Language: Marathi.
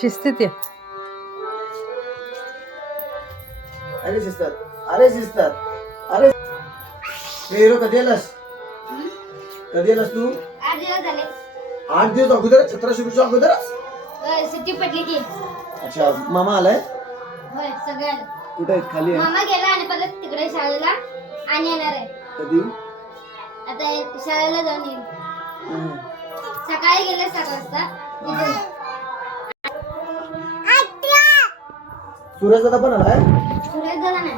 शिस्तीत ये. अरे सिस्टर, अरे सिस्टर, अरे हिरो कधी आलास? कधी आलास तू? 8 दिवस झाले. 8 दिवस अगोदर, 17 वर्ष अगोदर. सुट्टी पडली की. अच्छा, मामा आलाय? होय सगळ्या. कुठे आहेत? खाली आहे. मामा गेला आणि परत तिकडे शाळेला आणि येणार आहे. कधी? आता शाळेला जाऊन येईल. सकाळी गेले 7 वाजता. सूरज दादा पण आलाय? सुरेश दादा नाही.